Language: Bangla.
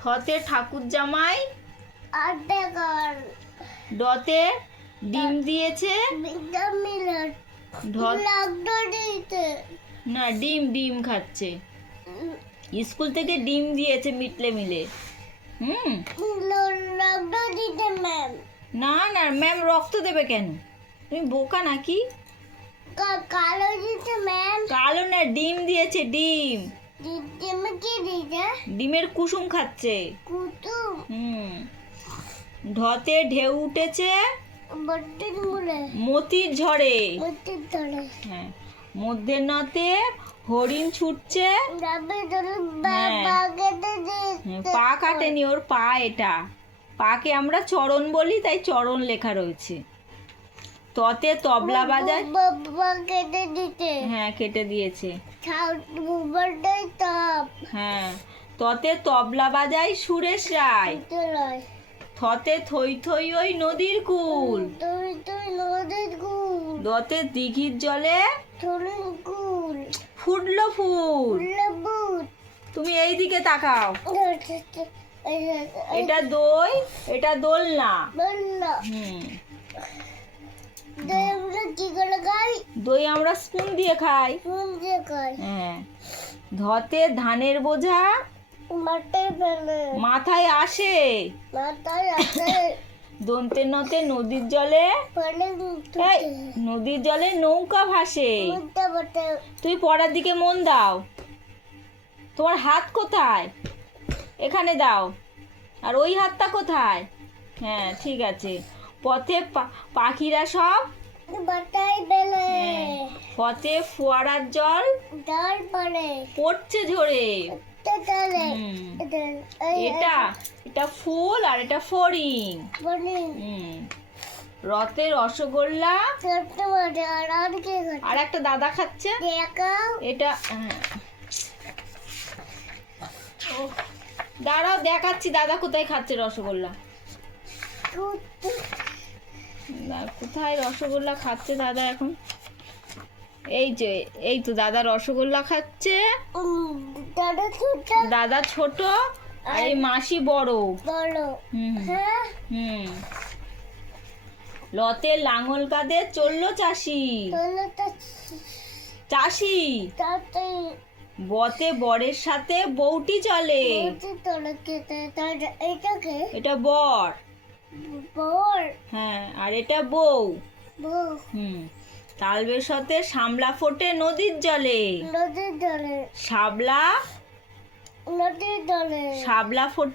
ঠতে ঠাকুর জামাই, ডতে ডিম দিয়েছে, না ডিম ডিম খাচ্ছে, স্কুল থেকে ডিম দিয়েছে মিটলে মিলে। না না ম্যাম রক্ত দেবে কেন? তুমি বোকা নাকি? কালো দিতে ম্যাম। কালো না, ডিম দিয়েছে ডিম। ডিমে কি দিতে? ডিমের কুসুম খাচ্ছে। কুতুম। ঢতে ঢেউ উঠেছে, বট্টির মুলে। মতির ঝড়ে। মতির ধরে। হ্যাঁ, মধ্যে নতে হরিণ ছুটছে। পা কাটেনি, ওর পা এটা। পাকে আমরা চরণ বলি, তাই চরণ লেখা রয়েছে। ততে তবলা বাজায়। কেটে দিতে। হ্যাঁ কেটে দিয়েছে। তপ। হ্যাঁ, ততে তবলা বাজায় সুরেশ রায়। থতে থই থই ওই নদীর কুল। নদীর কুল। দতে দিঘির জলে কুল। ফুটলো ফুল। তুমি এই দিকে তাকাও। এটা দই, এটা দোলনা। কি করে খাই? দই আমরা স্পুন দিয়ে খাই। হ্যাঁ, ধতে ধানের বোঝা মাথায় আসে। দন্তে নতে নদীর জলে, নদীর জলে নৌকা ভাসে। তুই পড়ার দিকে মন দাও। তোমার হাত কোথায়? এখানে দাও। আর ওই হাতটা কোথায়? হ্যাঁ ঠিক আছে। পথে পাখিরা সব পথে ফোয়ারার জল পড়ছে ঝরে। এটা এটা ফুল আর এটা ফড়িং। রথে রসগোল্লা আর একটা দাদা খাচ্ছে। এটা দাঁড়াও দেখাচ্ছি দাদা কোথায় খাচ্ছে রসগোল্লা। কোথায় রসগোল্লা খাচ্ছে দাদা এখন? এই যে, এই তো দাদা রসগোল্লা খাচ্ছে। দাদা ছোট আর এই মাসি বড়। লতে লাঙল কাঁধে চললো চাষি। চাষি। বতে বরের সাথে বউটি চলে। এটা বর। হ্যাঁ, আর এটা বউ। তালবের সাথে শামলা ফোটে নদীর জলে। শাবলা ফোটে